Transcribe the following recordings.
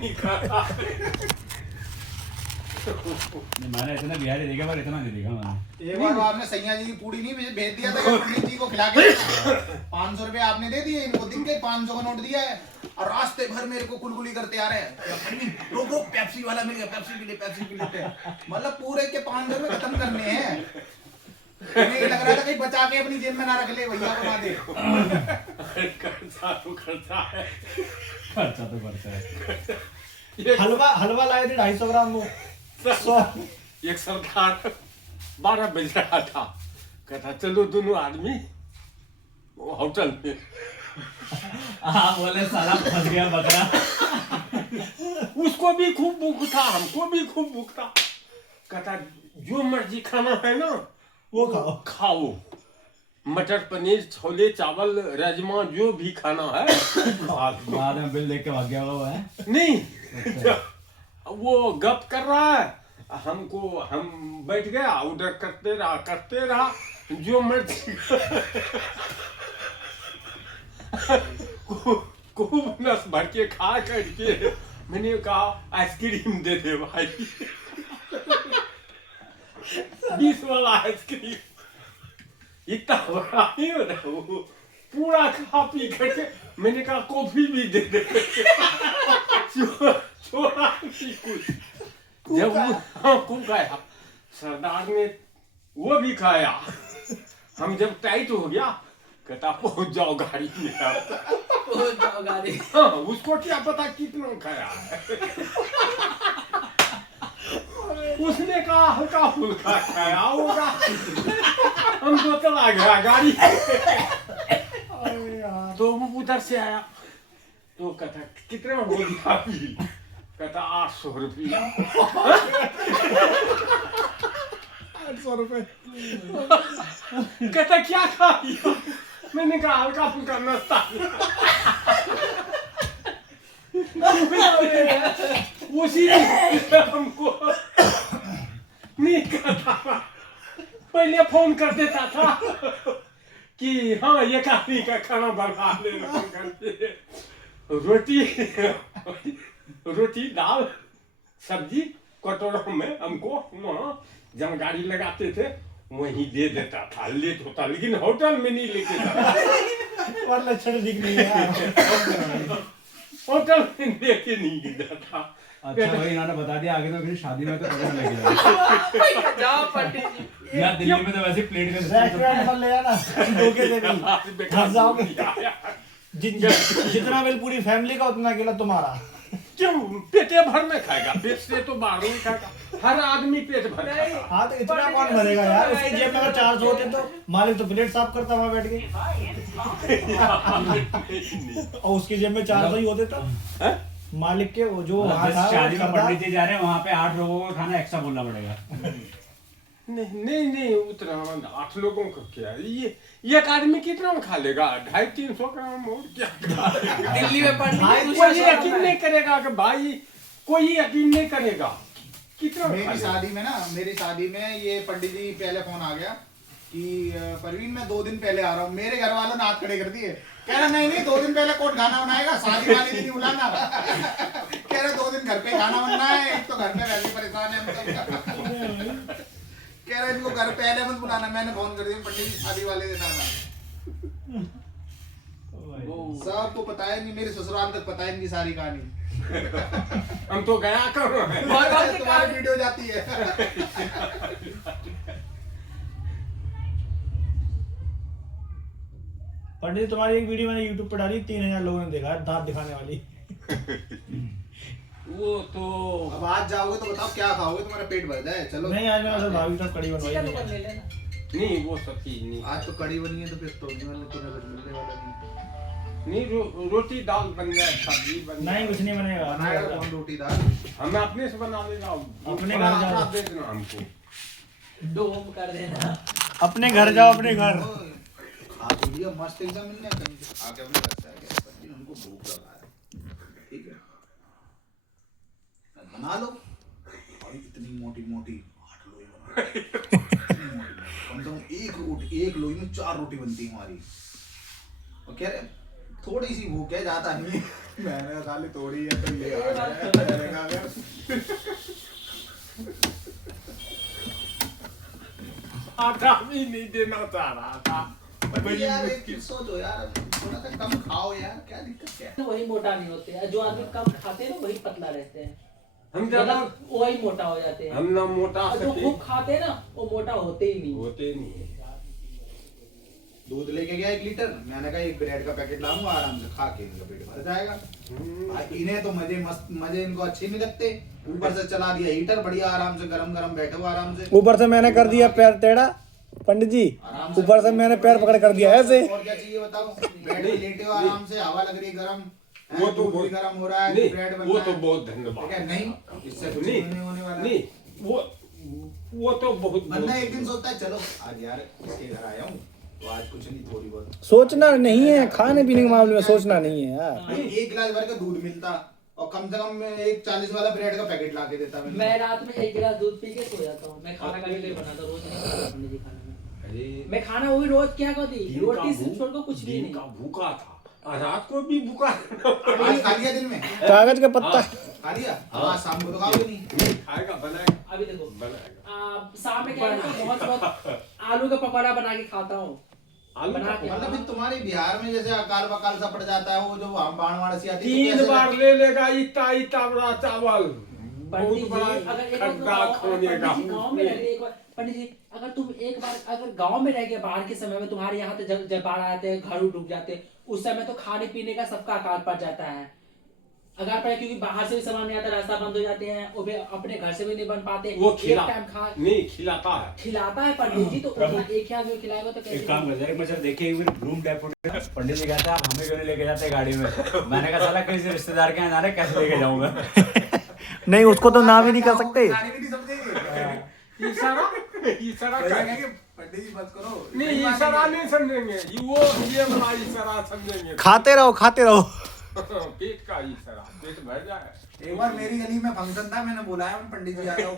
नहीं खाता। मैंने इतना बिहारी देखा पर इतना नहीं देखा मैंने। एक बार आपने सैया जी की पूड़ी नहीं भेज दिया था पंडित जी को खिला के 500 रुपए आपने दे दिए, इनको दिन के 500 का नोट दिया है और रास्ते भर मेरे को कुलकुली करते आ रहे हैं, रोक रोक पेप्सी वाला मिल गया, पेप्सी पी लेते हैं। मतलब पूरे के 500 रुपए खत्म करने हैं। मुझे लग रहा था कहीं बचा के अपनी जेब में ना रख ले, भैया को ना दे। खर्चा तो खर्चा है, खर्चा तो करता है। हलवा लाए थे 250 ग्राम वो 100। एक सरकार 12 बज रहा था, कहता चलो दोनों आदमी होटल में। हाँ बोले साला फंस गया बकरा। उसको भी खूब भूख था, हमको भी खूब भूख था। कहता जो मर्जी खाना है ना वो खाओ, मटर पनीर छोले चावल राजमा जो भी खाना है बाद में बिल देख के भाग गया वो है। नहीं वो गप कर रहा है, हम बैठ गए ऑर्डर करते रहा जो मर्जी। खूब नस भर के खा करके मैंने कहा आइसक्रीम दे दे भाई। 20 वाला आइसक्रीम इतना बड़ा नहीं होता, वो पूरा खा पी करके मैंने कहा कॉफी भी दे दे। छोड़ा नहीं कुछ। जब खूब खाया, सरदार ने वो भी खाया। हम जब टाइट हो गया, कहता पहुंच जाओ गाड़ी में, पहुंच जाओ गाड़ी। हाँ उसको क्या पता कितना खाया। उसने कहा हल्का फुल्का खाया होगा, हम तो चला गया गाड़ी। तो वो उधर से आया तो कहता कितना हो गया बिल, कहता 800 रुपया। 800 रुपए। कहता क्या खा लिया, मैंने कहा हल्का फुल्का नाश्ता। उसी हमको नहीं कहता, पहले फोन कर देता था कि हाँ ये आदमी का खाना बना लेना करके। रोटी दाल सब्जी कटोरों में हमको वहाँ जब गाड़ी लगाते थे वहीं दे देता था, लेट होता लेकिन होटल में नहीं लेके जाता। और लक्षण दिख नहीं है। होटल में लेके नहीं गया था। अच्छा भाई इन्होंने बता दिया आगे तो फिर शादी में तो पता लेके जाओ। जाओ पंडित जी। यार दिल्ली में तो वैसे प्लेट का रेस्टोरेंट पर ले आना धोखे से भी घर जाओगे। जितना बिल पूरी फैमिली का उतना अकेला तुम्हारा। क्यों पेटे भर में खाएगा, पेट से तो बाहर नहीं खाएगा, हर आदमी पेट भर खाएगा। हाँ तो इतना कौन भरेगा यार, उसकी जेब में अगर 400 होते तो मालिक तो प्लेट साफ करता वहां बैठ के। और उसकी जेब में 400 ही होते तो मालिक के वो जो शादी में पंडित जी जा रहे हैं वहाँ पे 8 लोगों का खाना एक्स्ट्रा बोलना पड़ेगा। नहीं उतना 8 लोगों का क्या, ये एक आदमी कितना खा लेगा, 250-300 ग्राम और क्या खाएगा? दिल्ली में पंडित कोई यकीन नहीं करेगा कि भाई, कोई यकीन नहीं करेगा कितना। मेरी शादी में ये पंडित जी पहले फोन आ गया कि परवीन मैं 2 दिन पहले आ रहा हूँ। मेरे घर वालों ने हाथ खड़े कर दिए, कह रहा नहीं 2 दिन पहले कौन खाना बनाएगा, शादी वाले दिन ही बुलाना। कह रहे 2 दिन घर पे खाना बनना है, एक तो घर पे वैसे परेशान है। कह रहे इनको घर पहले मत बुलाना, मैंने फोन कर दिया पंडित जी शादी वाले दिन आना। सबको पता है नहीं, मेरे ससुराल तक पता है इनकी सारी कहानी। हम तो गया करो तुम्हारी वीडियो जाती है। पंडित तुम्हारी एक वीडियो मैंने YouTube पर डाली, 3000 लोगों ने देखा है, दांत दिखाने वाली। वो तो अब आज जाओगे तो बताओ क्या खाओगे, तुम्हारा पेट भर जाए। चलो नहीं आज मैंने तो भाभी साहब कड़ी बनवाई चिकन है। ले लेना। नहीं वो सब चीज नहीं। आज तो कड़ी बनी है तो फिर तो तुम्हें कुछ मिलने वाला नहीं। रोटी दाल बन जाए, सब्जी बन जाए। नहीं कुछ नहीं बनेगा। बनाएगा कौन रोटी दाल? हम अपने से बना लेगा, अपने घर जाओ। दे देना हमको, डोम कर देना। अपने घर जाओ, अपने घर। खा तो लिया मस्त एकदम, मिलने आके अपने घर से आ गया। पंडित जी उनको भूख लगा है, ठीक है बना लो। और इतनी मोटी 8 लोई बना, कम से कम एक लोई में 4 रोटी बनती है हमारी। और कह रहे थोड़ी सी भूख है, ज्यादा नहीं। मैंने कहा खाली थोड़ी है तो ये आ गया। आटा भी नहीं देना चाह रहा था। बड़ी यार एक मुश्किल। चीज सोचो यार, थोड़ा सा कम खाओ यार, क्या दिक्कत क्या है? तो वही मोटा नहीं होते हैं, जो आदमी कम खाते हैं ना वही पतला रहते हैं, हम ज्यादा मतलब वही मोटा हो जाते हैं। हम ना मोटा और जो सके खूब खाते हैं ना वो मोटा होते ही नहीं। होते नहीं है। दूध लेके गया 1 लीटर, मैंने कहा एक ब्रेड का पैकेट लाऊंगा, आराम से खा के इनका पेट भर जाएगा। इन्हें तो मजे इनको अच्छे नहीं लगते। ऊपर से चला दिया हीटर, बढ़िया आराम से गरम गरम बैठे हो आराम से। ऊपर से मैंने कर दिया पैर टेढ़ा पंडित जी, ऊपर से मैंने पैर पकड़ कर दिया ऐसे। और क्या चाहिए बताओ? बेड पे लेटे हो आराम से, हवा लग रही है गरम, वो तो दूध भी बहुत गरम हो रहा है, नहीं, ब्रेड बन वो रहा तो है। बहुत धन्यवाद। ठीक है, नहीं इससे कुछ नहीं नहीं होने वाला। नहीं वो तो बहुत बंदा एक दिन सोचता है चलो आज यार इसके घर आया हूँ तो आज कुछ नहीं, थोड़ी बहुत सोचना नहीं है, खाने पीने के मामले में सोचना नहीं है यार। भाई 1 गिलास भर का दूध मिलता और कम से कम एक 40 वाला ब्रेड का पैकेट ला के देता मैं रात में 1 गिलास दूध पी के सो जाता हूँ। मैं खाना खाने के लिए बनाता हूँ, रोज नहीं खाता पंडित जी खाना में। अरे मैं खाना वो भी रोज क्या करती, दिन रोटी का से भूख- छोड़ कर कुछ भी दिन नहीं। का भूखा था और रात को भी भूखा आज खा लिया दिन में, कागज का पत्ता। खा लिया। हाँ शाम को तो खाओगे नहीं। खाएगा बनाएगा अभी देखो बनाएगा शाम में क्या है ना, बहुत बहुत आलू का पकौड़ा बना के खाता हूँ। आलू बना का के- मतलब फिर तुम्हारे बिहार में जैसे अकाल बकाल सा पड़ जाता है, वो जो बाणवाड़ सी आती है, तो 3 कैसे बार ले लेगा इतना इतना बड़ा चावल। पंडित जी बहुत बड़ा अगर एक खड्डा बार खोने का पंडित जी गाँव में रह गए, एक बार पंडित जी अगर तुम एक बार अगर गांव में रह गए बाढ़ के समय में, तुम्हारे यहाँ तो जब बाढ़ आते हैं घर डूब जाते हैं, उस समय तो खाने पीने का सबका अकाल पड़ जाता है। अगर पड़े क्योंकि बाहर से भी सामान नहीं आता, रास्ता बंद हो जाते हैं, वो भी अपने घर से भी नहीं बन पाते। वो एक खिला टाइम खा नहीं खिलाता है। खिलाता है पंडित जी, तो उतना एक ही आदमी खिलाएगा तो एक कैसे? काम करते हैं, एक बार देखिए एक बार रूम डेपुटी पंडित जी कहते हैं आप हमें क्यों नहीं लेके जाते गाड़ी में। मैंने कहा साला किसी रिश्तेदार के यहाँ जा रहे कैसे लेके जाऊंगा। नहीं उसको तो ना भी नहीं कर सकते। खाने भी नहीं समझेंगे। इशारा कर कहेंगे पंडित जी बस करो। नहीं इशारा नहीं समझेंगे वो ये वाला इशारा समझेंगे। खाते रहो खाते रहो। पेट का इशारा पेट भर जाए। एक बार मेरी गली में फंक्शन था, मैंने बुलाया उन पंडित जी आ रहा हूँ,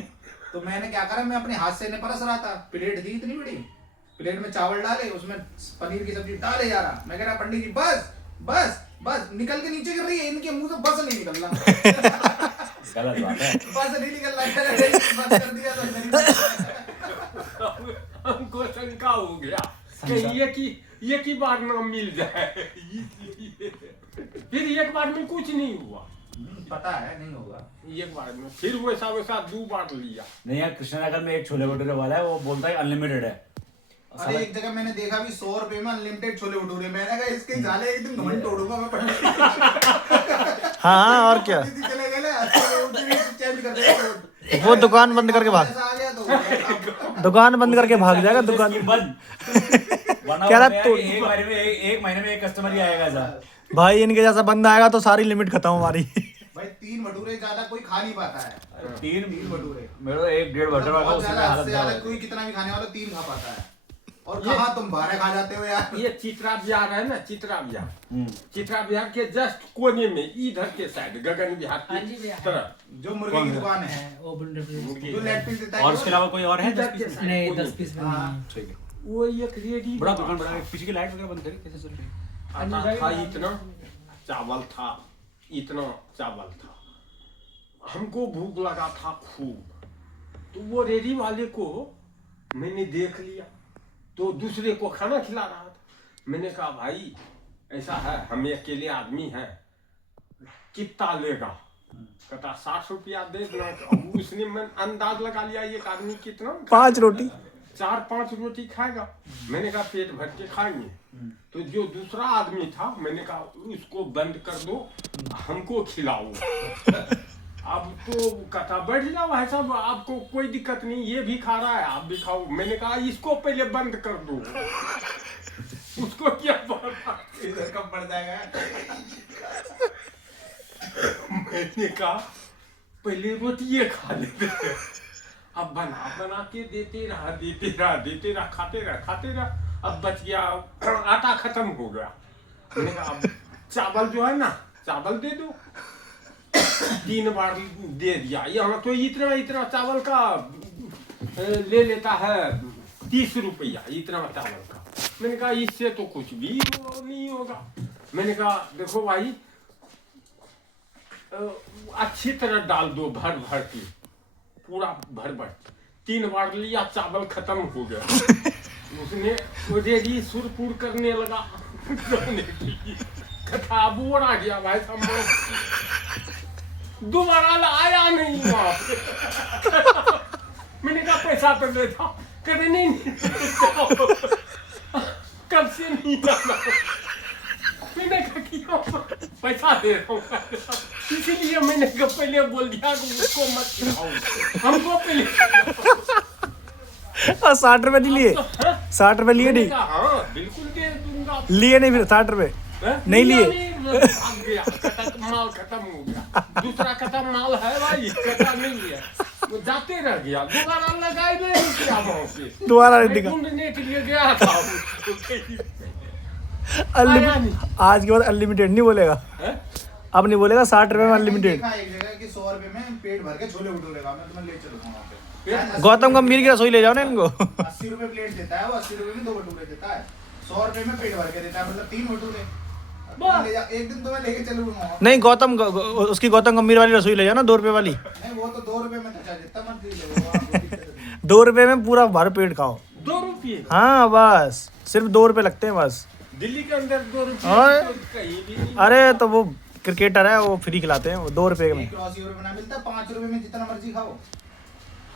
तो मैंने क्या करा, मैं अपने हाथ से इन्हें परस रहा था। प्लेट थी इतनी बड़ी, प्लेट में चावल डाले, उसमें पनीर की सब्जी डाले जा रहा। मैं कह रहा पंडित जी बस बस बस, निकल के नीचे गिर रही है, इनके मुंह से बस नहीं निकल रहा। गलत बात है। बस नहीं निकल रहा, बस कर दिया तो मेरी हमको शंका हो गया कि ये की बार नाम मिल जाए इसलिए। फिर एक बार में कुछ नहीं हुआ, पता है नहीं होगा। एक बार में फिर वैसा 2 बार लिया। नहीं यार कृष्णनगर में एक छोले भटूरे वाला है, वो बोलता है अनलिमिटेड है। अरे एक जगह मैंने देखा भी 100 रुपए में अनलिमिटेड छोले भटूरे। मैंने कहा इसके झाले एक दिन घमंड तोड़ूंगा मैं पंडित। हाँ और क्या, चले गए चेंज कर देगा वो दुकान बंद करके भाग, ऐसा आ गया तो दुकान बंद करके भाग जाएगा दुकान। बंद। वरना कह रहा वो तो- एक महीने में एक कस्टमर ही आएगा ऐसा। भाई इनके जैसा बंदा आएगा तो सारी लिमिट खत्म हमारी। भाई 3 भटूरे ज्यादा कोई खा नहीं पाता है। 3 भटूरे मेरे को 1-1.5 भटूरा का बहुत उसमें ज्यादा, हालत इससे ज्यादा खराब कोई कितना भी खाने वाला 3 खा पाता है। और कहाँ तुम 12 खा जाते हो यार। ये चित्रा बिहार है ना, चित्रा बिहार, है। चित्रा बिहार के जस्ट कोने में इधर के साइड गगन बिहार हाँ जी की भैया। तरफ जो मुर्गे की दुकान है, वो जो लेग पीस देता है, और उसके अलावा कोई और है इधर 10 के पीस? साइड नहीं कोने 10 पीस में हाँ। नहीं। ठीक है। वो एक रेडी बड़ा दुकान बड़ा है। पीछे की लाइट वगैरह बंद करी कैसे चल रही है? आटा था इतना, चावल था इतना, चावल था। हमको भूख लगा था खूब, तो वो रेडी वाले को मैंने देख लिया, तो दूसरे को खाना खिला रहा था। मैंने कहा भाई ऐसा है, हम अकेले आदमी हैं, कितना लेगा? कहता 60 रुपया दे देना। अब उसने मैं अंदाज लगा लिया एक आदमी कितना 5 रोटी 4-5 रोटी खाएगा। मैंने कहा पेट भर के खाएंगे। तो जो दूसरा आदमी था, मैंने कहा उसको बंद कर दो, हमको खिलाओ। अब तो कहता बैठ जाओ भाई साहब, आपको कोई दिक्कत नहीं, ये भी खा रहा है आप भी खाओ। मैंने कहा इसको पहले बंद कर दो। उसको क्या पता, इधर कम पड़ जाएगा। मैंने कहा पहले रोटियां खा लेते, अब बना बना के देते रहा, खाते रहा। अब बच गया, आटा खत्म हो गया। मैंने कहा अब चावल जो है ना, चावल दे दो। 3 बार दे दिया। यहाँ तो इतना चावल का ले लेता है 30 रुपया, इतना चावल का। मैंने कहा इससे तो कुछ भी नहीं होगा। मैंने कहा देखो भाई, अच्छी तरह डाल दो, भर भर के, पूरा भर भर। 3 बार लिया, चावल खत्म हो गया। उसने रेडी सुरपुर करने लगा जाने के लिए, कथा बोर आ गया भाई साहब, दोबारा आया नहीं वहां पे। मैंने कहा पैसा तो दे था, कभी नहीं कब से नहीं जाना। मैंने कहा कि पैसा दे रहा हूँ, इसीलिए मैंने कहा पहले बोल दिया कि उसको मत खिलाओ, हमको पहले। 60 रुपए नहीं लिए, 60 रुपए लिए नहीं, हाँ बिल्कुल दे दूंगा। लिए नहीं फिर 60 रुपए नहीं लिए। भाग गया, माल खत्म हो गया, दूसरा खत्म माल है भाई, खत्म नहीं है, वो जाते रह गया, दोबारा लगाई नहीं किया वहाँ पे, दोबारा नहीं दिखा। ढूंढने के लिए गया था। आज के बाद अनलिमिटेड नहीं बोलेगा, अब नहीं बोलेगा 60 रुपए में अनलिमिटेड। देखा एक जगह कि 100 रुपए में पेट भर के छोले भटूरेगा, मैं तुम्हें ले चलूंगा वहाँ पे। गौतम गंभीर की रसोई ले जाओ ना इनको। 80 रुपए प्लेट देता है वो, 80 रुपए में 2 भटूरे देता है, 100 रुपए में पेट भर के देता है, मतलब 3 भटूरे। एक दिन तो मैं लेके चलूंगा। नहीं गौतम उसकी गौतम गंभीर वाली रसोई ले जाओ ना, 2 रुपए वाली। नहीं वो तो 2 रुपए में था, जितना मर्जी ले लो। 2 रुपए में पूरा भर पेट खाओ। 2 रुपये? हाँ बस सिर्फ 2 रुपए लगते हैं बस। दिल्ली के अंदर 2 रुपये और- तो कहीं भी नहीं। अरे तो वो क्रिकेटर है, वो फ्री खिलाते हैं, वो 2 रुपए में। क्रॉस यूरो बना मिलता है 5 रुपए में, जितना मर्जी खाओ।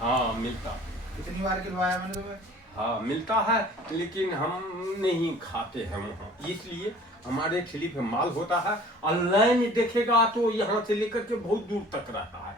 हाँ मिलता, कितनी बार खिलवाया मैंने तुम्हें। हाँ मिलता है, लेकिन हम नहीं खाते हैं वहाँ, इसलिए हमारे ठेली पे माल होता है, और लाइन देखेगा तो यहाँ से लेकर के बहुत दूर तक रहता है।